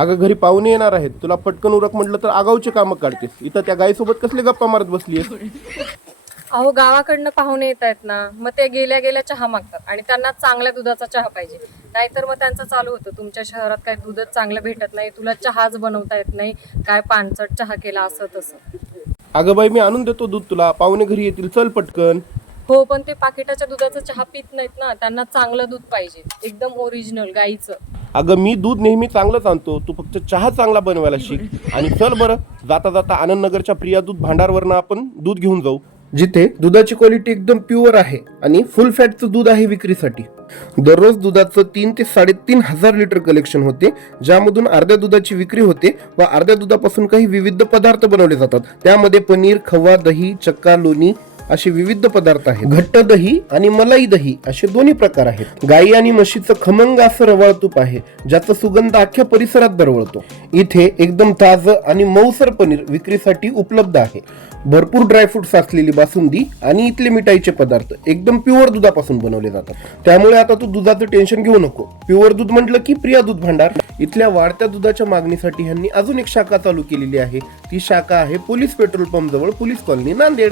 अगं घरी पाहुणे येणार आहेत. तुला पटकन उरक म्हटलं तर आगाऊचे कामं काढतेस. इथं त्या गायीसोबत कसले गप्पा मारत बसलीस अहो गावाकडनं पाहुणे येत आहेत ना. मग ते गेल्या गेल्या चहा मागतात आणि त्यांना चांगल्या दुधाचा चहा पाहिजे. नाहीतर मग त्यांचं चालू होतं. तुमच्या शहरात काय दूधच चांगलं भेटत नाही. तुला चहाच बनवता येत नाही. काय पानचट चहा केला असं तसं. अगं बाई मी आणून देतो दूध तुला. पाहुणे घरी येतील. चल पटकन. हो पण ते पाकिटाच्या दुधाचं चहा पित नाहीत ना. त्यांना चांगलं दूध पाहिजे. एकदम ओरिजिनल गाईचं. अगं मी दूध नेहमी चांगलंच आणतो. तू फक्त चहा चांगला बनवायला शिक. आणि चल बरं जाता जाता आनंदनगरच्या प्रिया दूध भांडारवरनं आपण दूध घेऊन जाऊ. जिथे दुधाची क्वालिटी एकदम प्युअर आहे आणि फुल फॅटचं दूध आहे विक्रीसाठी. दररोज दुधाचं तीन ते साडेतीन हजार लिटर कलेक्शन होते ज्यामधून अर्ध्या दुधाची विक्री होते व अर्ध्या दुधापासून काही विविध पदार्थ बनवले जातात. त्यामध्ये पनीर खवा दही चक्का लोणी असे विविध पदार्थ आहेत. घट्ट दही आणि मलाई दही असे दोन्ही प्रकार आहेत. गाई आणि म्हशीचं खमंग असं रवाळ तूप आहे ज्याचा सुगंध अख्ख्या परिसरात दरवळतो. इथे एकदम ताजं आणि मऊसर पनीर विक्रीसाठी उपलब्ध आहे. भरपूर ड्रायफ्रुट्स असलेली बासुंदी आणि इथले मिठाईचे पदार्थ एकदम प्युअर दुधापासून बनवले जातात. त्यामुळे आता तू दुधाचं टेन्शन घेऊ नको. प्युअर दूध म्हटलं की प्रिया दूध भांडार. इथल्या वाढत्या दुधाच्या मागणीसाठी ह्यांनी अजून एक शाखा चालू केलेली आहे. ती शाखा आहे पोलीस पेट्रोल पंप जवळ पोलीस कॉलनी नांदेड.